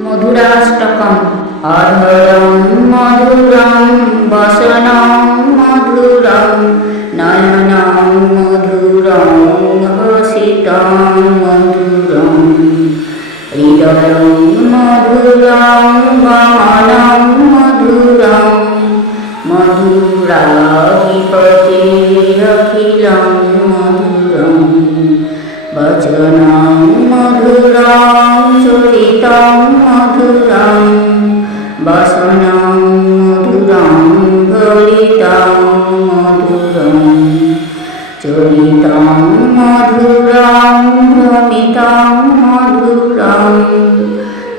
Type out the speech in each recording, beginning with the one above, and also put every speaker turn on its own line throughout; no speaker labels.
মধুরাষ্টকম অধরম মধুরম বসনম চরিতাম মধুরাম ভ্রমিতাম মধুরাম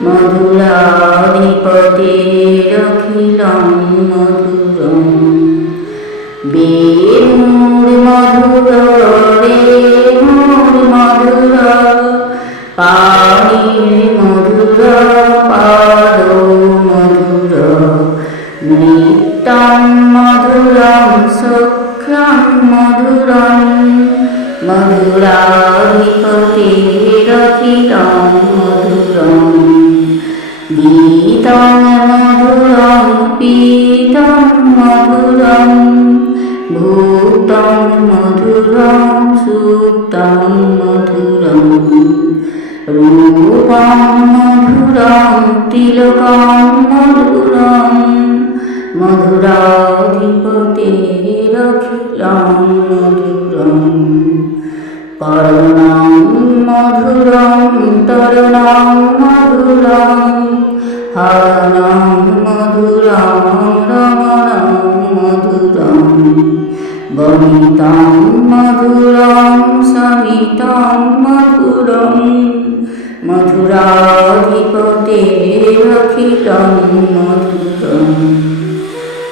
মধুরাধিপতে রখিলাম মধুরম বেমুর মধুর। রে মুর মধুর পানির মধুর পাদ মধুর নিত্যম মধুরম সুখ্যম মধুরম মধুরাধিপতিরখিতম মধুরম গীতম মধুরম, পীতম মধুরম, ভূতম মধুরম সুক্তম মধুরম। রূপম মধুরম, তিলকম মধুরম। মধুরাধিপতিরখিলম মধুরম করণম মধুরম, তরণম মধুরম হরণম মধুরম, রমণম মধুরম, বনিতম মধুরম সমিতম মধুরম মধুরাধিপতিরখিলম মধুরম।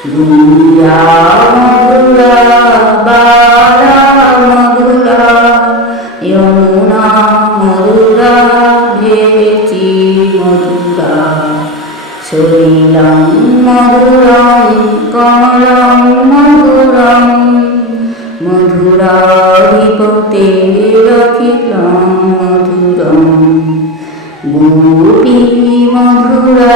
গুয়া মধুরা বালা মধুরা যমুনা মধুরা ভেচি মধুরা সলিলম মধুরম কমলম মধুরম মধুরাধিপতিরখিলম মধুরম গোপী মধুরা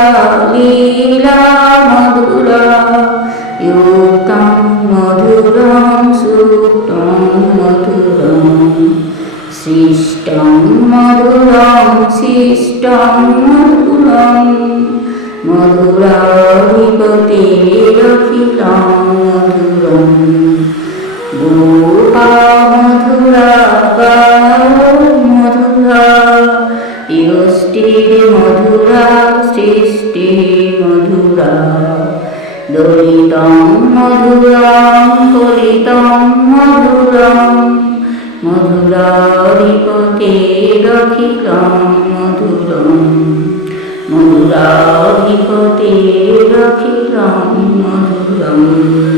মধুরম সৃষ্টম মধুরম সৃষ্টম মধুরম মধুরাধিপতিরখিলম মধুরম ভূপা মধুরা মধুরা ইয়ষ্টির মধুরা সৃষ্টি মধুরা দলিতম মধুরম কলিতম মধুরম মধুরাধিপতিরখিলম মধুরম মধুরাধিপতিরখিলম মধুরম।